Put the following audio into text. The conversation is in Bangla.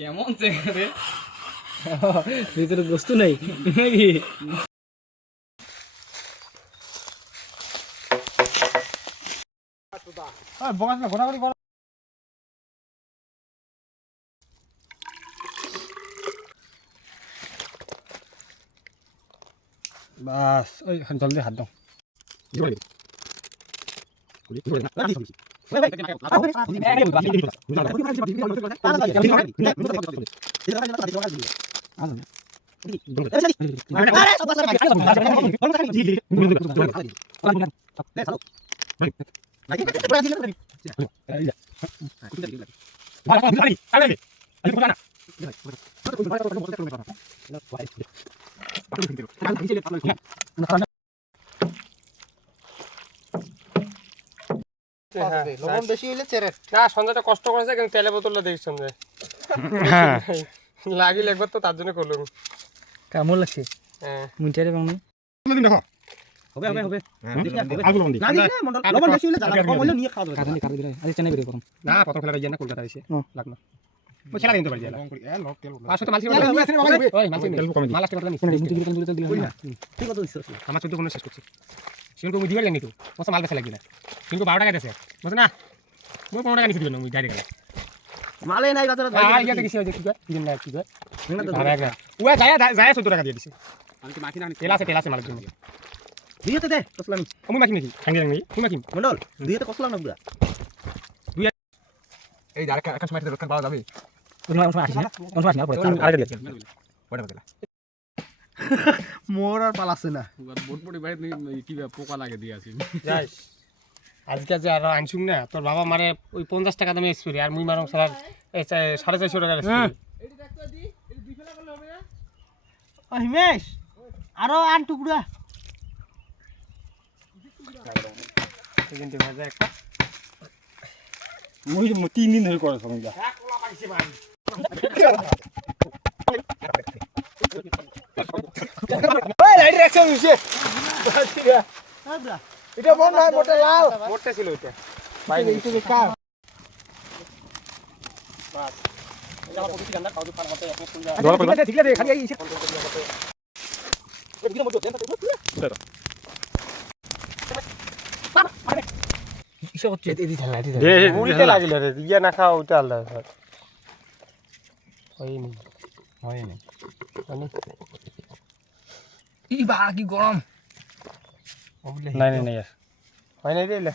কেমন চেহারে ভিতরে বস্তু নাই নাকি বাস ওই জলদি হাত দাও লবণ বেশি হইলে চেরেট না সঞ্জয়টা কষ্ট করেছে কিন্তু তেলে বোতলটা দেখি সঞ্জয় হ্যাঁ লাগিল একবার তো তার জন্য করলাম কেমন লাগছে হ্যাঁ মুইটারে বাংলা হবে হবে হবে আলু লবণ দি না দিস না মন্ডল লবণ বেশি হইলে জ্বালা কম হইলে নিয়ে খাওয়া যাবে কাটানি কাটা দিলে আজ চেন্নাই বের করুন না প্রথম খেলা যাই না কলকাতা এসে হুম। লাগলো ওই খেলা দিতে পারি আর সাথে মালসি ওই মালসি মাল আসতে পারলাম চেন্নাই মুটি দিলে দিলে দিলে না ঠিক আছে দিছ আমার 14 কোন শেষ করছি সিনকো মুই দিবার জানি তো মস্ত মাল বেচা লাগবে না সিনকো 12 টাকা দেছে বুঝছ না মই 15 টাকা নিছি দিবেন মুই ডাইরেক্ট মালে নাই বাজারে আর ইয়া দেখি যে কি কয় দিন না কি কয় ভাড়া গা ওয়া যায় যায় 14 টাকা দিয়ে দিছে আমি কি মাখি না তেল আছে মালের জন্য দিয়েতে দে কসলামি আমি মাখি নাকি খাঙ্গে নাকি তুমি মাখি মন্ডল দিয়েতে কসলাম না বুড়া এই যার একটা সময় দোকান পাওয়া যাবে ওনা ওনা আসি না ওনা আসি না পরে আরেকটা দিয়েছে ওটা বলা মোর আর পালাছে না বটবটি বাইরে কি পোকা লাগে দিয়ে আসি যাইস আজকে যে আর আনছুম না তোর বাবা মারে ওই 50 টাকা দামে স্প্রে আর মুই মারং সারা 450 টাকা স্প্রে হিমেশ আরো আন টুকরা কিন্তু ভাজা একটা মুই 3 দিন ধরে করে সঙ্গে ওই লাইট রাখছ মিশে এটা মন নাই মোটা লাল মোটে ছিল ওইটা ভাই এই তো কা ঠিক আছে খালি এই কিসে হচ্ছে এদি ঢালা এদি উল্টে লাগিল রে ইয়া না খাও ওটা আলাদা হয়নি হয়নি মানে ই বা কি গরম নাই নাই নাই হয় নাই রে